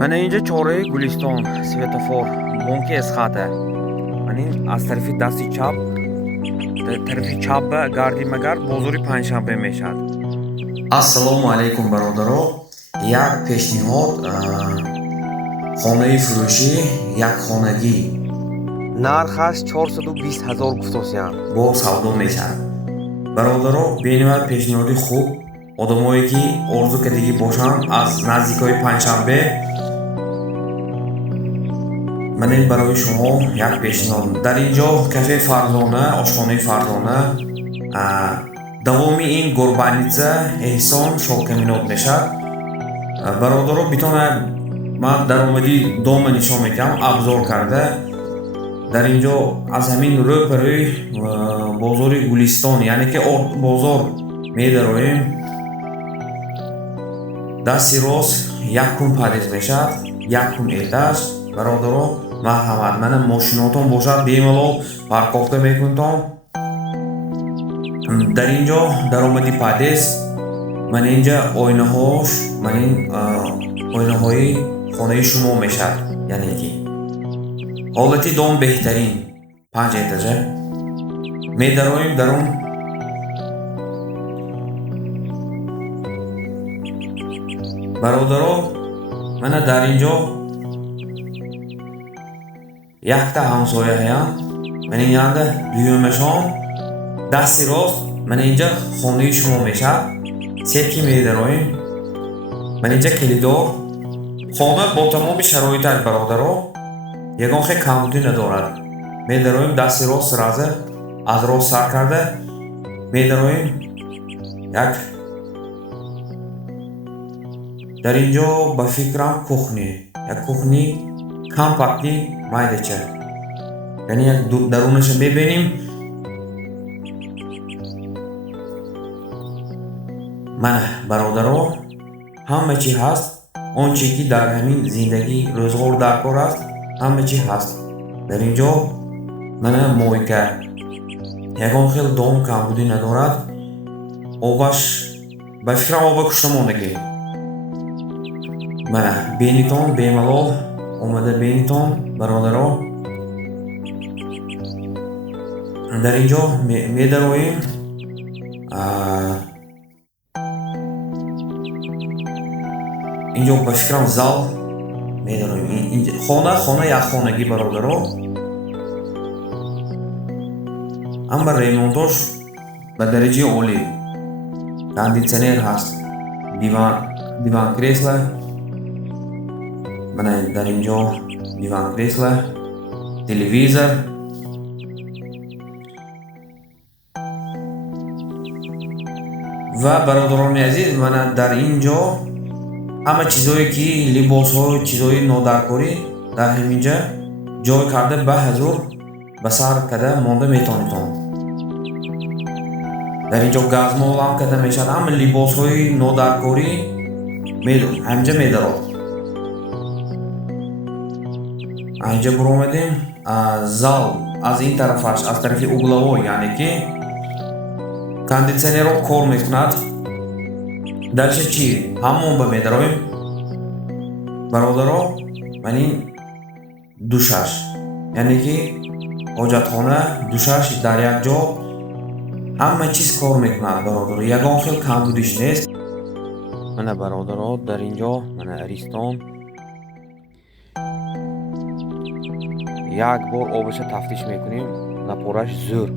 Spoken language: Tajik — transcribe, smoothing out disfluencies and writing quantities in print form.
Mana اینجا چهارراه گلستان سوتافور بانک اسخاته. من این از طرفی چپ به گاردی مگر بازاری پنجشنبه میشد. ассалому алайкум бародаро. Як пешниҳод хонаи фурӯшӣ якхонагӣ нархаш 420,000 гуфтосиянд. бо савдо мешавад. Бародаро, бенавад пешниҳоди хуб. Одамое ки орзу кардагӣ бошанд аз наздикои панҷшанбе манин барои шумо як пешниҳод. Дар инҷо кафе Фарзона, ошхонаи Фарзона, давоми ин гурбаница эҳсон шокаминот мешавад. бародаро, битонад ман даромади дома нишон мекунам абзор карда. дар инҷо аз ҳамин рӯпарӯи бозори Гулистон, яъне ки бозор медароем, дасти рост якум падез мешавад, якум этаж. бародаро, марҳамат, мана мошинотон бошад бемалол парковка мекунтон. дар инҷо даромади падез, ман инҷа ойнаҳош, манин ойнаҳои хонаи шумо мешавад, яъне ки ҳолати дом беҳтарин 5 этажа медароем дар он. бародаро, мана дар инҷо якта ҳамсояҳаям. ман инҷа дуюмашон дасти рост, ман инҷа хонаи шумо мешавад. сетки медароем. ман инҷа калидор. хона бо тамоми шароиташ бародаро, ягон хе камбудӣ надорад. медароем дасти рост сразу аз рост сар карда медароем як. дар инҷо ба фикрам кухни, як кухни компактни майдача, яъне як дарунаша мебинем. мана бародаро, ҳама чи ҳаст. он чи ки дар ҳамин зиндагӣ рӯзгор даркор аст, ҳама чи ҳаст дар инҷо. мана мойка, ягон хел дом камбудӣ надорад. обаш ба фикрам оба куштамонагӣ. мана бенитон бемалол омада бенитон бародаро. дар инҷо медароем инҷо ба фикрам зал медароем. хона якхонагӣ бародаро. ама ремонтош ба дараҷаи олӣ. кондитсионер ҳаст, диван кресла. мана дар инҷо диван кресла, телевизор. ва бародарони азиз, мана дар инҷо ҳама чизое ки либосҳо, чизои нодаркорӣ дар ҳаминҷа ҷой карда ба ҳазур ба сар карда монда метавонитон. дар инҷо газмолам карда мешавад. ҳама либосҳои нодаркорӣ ҳаминҷа медарод. инҷа биромадем. зал аз ин тарафаш, аз тарафи угловой, яъне ки кондитсионерро кор мекунад. дарша чи ҳамон ба медароем бародаро. манин душаш, яъне ки ҳоҷатхона, душаш дар якҷо ҳама чиз кор мекунад бародаро. ягон хел камбудиш нест. мана бародаро, дар инҷо мана аристон як бор обаша тафтиш мекунем, напораш зӯр.